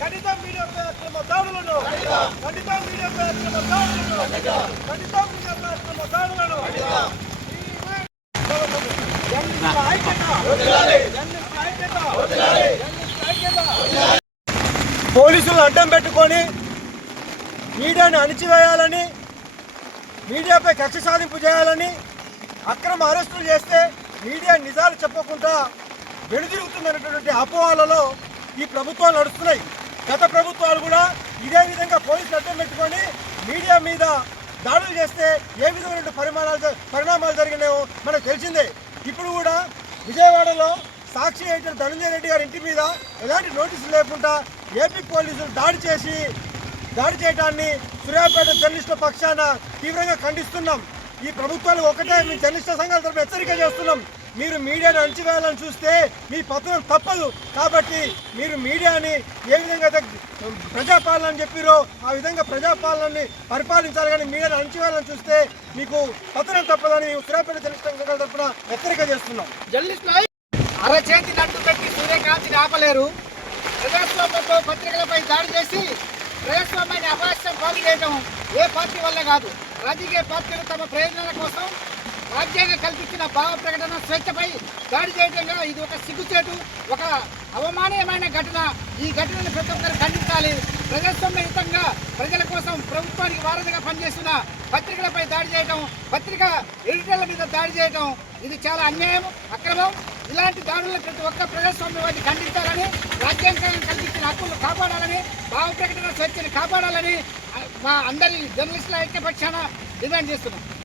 ఖండిత media కార్యక్రమ దాడులను ఖండిత media కార్యక్రమ దాడులను పోలీసులను అడ్డం పెట్టుకొని మీడియాను అణిచివేయాలని మీడియాపై కక్ష సాధింపు చేయాలని అక్రమ అరెస్టులు చేస్తే మీడియా నిజాలు చెప్పకుండా వెనుదిరుగుతున్నటువంటి అపోహలలో ఈ ప్రభుత్వాలు నడుస్తున్నాయి. గత ప్రభుత్వాలు కూడా ఇదే విధంగా పోలీసులు అడ్డం పెట్టుకొని మీడియా మీద దాడులు చేస్తే ఏ విధమైన పరిమాణాలు పరిణామాలు జరిగినాయో మనకు తెలిసిందే. ఇప్పుడు కూడా విజయవాడలో సాక్షి అయితే ధనంజయ రెడ్డి గారి ఇంటి మీద ఎలాంటి నోటీసులు లేకుండా ఏపీ పోలీసులు దాడి చేసి దాడి చేయడాన్ని సూర్యాపేట జర్నలిస్టుల పక్షాన తీవ్రంగా ఖండిస్తున్నాం. ఈ ప్రభుత్వాలు ఒకటే మీ జర్నలిస్టుల సంఘాల తరఫున హెచ్చరిక చేస్తున్నాం. మీరు మీడియాను అణచివేయాలని చూస్తే మీ పత్రం తప్పదు. కాబట్టి మీరు మీడియాని ఏ విధంగా అయితే ప్రజాపాలన అని చెప్పిరో ఆ విధంగా ప్రజాపాలనని పరిపాలించాలి కానీ మీడియాను అణచివేయాలని చూస్తే మీకు పత్రం తప్పదని సూర్యాపేట జర్నలిస్టుల సంఘాల తరఫున హెచ్చరిక చేస్తున్నాం. జర్నలిస్టులు అరచేతి నట్టు పెట్టి సూర్యకాంతిని ఆపలేరు. ప్రజాస్వామ్యంతో పత్రికలపై దాడి చేసి ప్రజాస్వామ్యాన్ని అపహాస్యం పాలు చేయడం ఏ పార్టీ వల్ల కాదు. రాజకీయ పార్టీలు తమ ప్రయోజనాల కోసం రాజ్యాంగం కల్పించిన భావ ప్రకటన స్వేచ్ఛపై దాడి చేయడంగా ఇది ఒక సిగ్గుచేటు ఒక అవమానమైన ఘటన. ఈ ఘటనను ప్రతి ఒక్కరు ఖండించాలి. ప్రజాస్వామ్యయుతంగా ప్రజల కోసం ప్రభుత్వానికి వారధిగా పనిచేస్తున్న పత్రికలపై దాడి చేయడం పత్రిక ఎడిటర్ల మీద దాడి చేయడం ఇది చాలా అన్యాయం అక్రమం. ఇలాంటి దాడులను ప్రతి ఒక్క ప్రజాస్వామ్యవాన్ని ఖండించాలి. రాజ్యాంగం కల్పించిన హక్కులు కాపాడాలని భావ ప్రకటన స్వచ్ఛని కాపాడాలని మా అందరి జర్నలిస్టుల ఐక్యపక్షాన డిమాండ్ చేస్తున్నాం.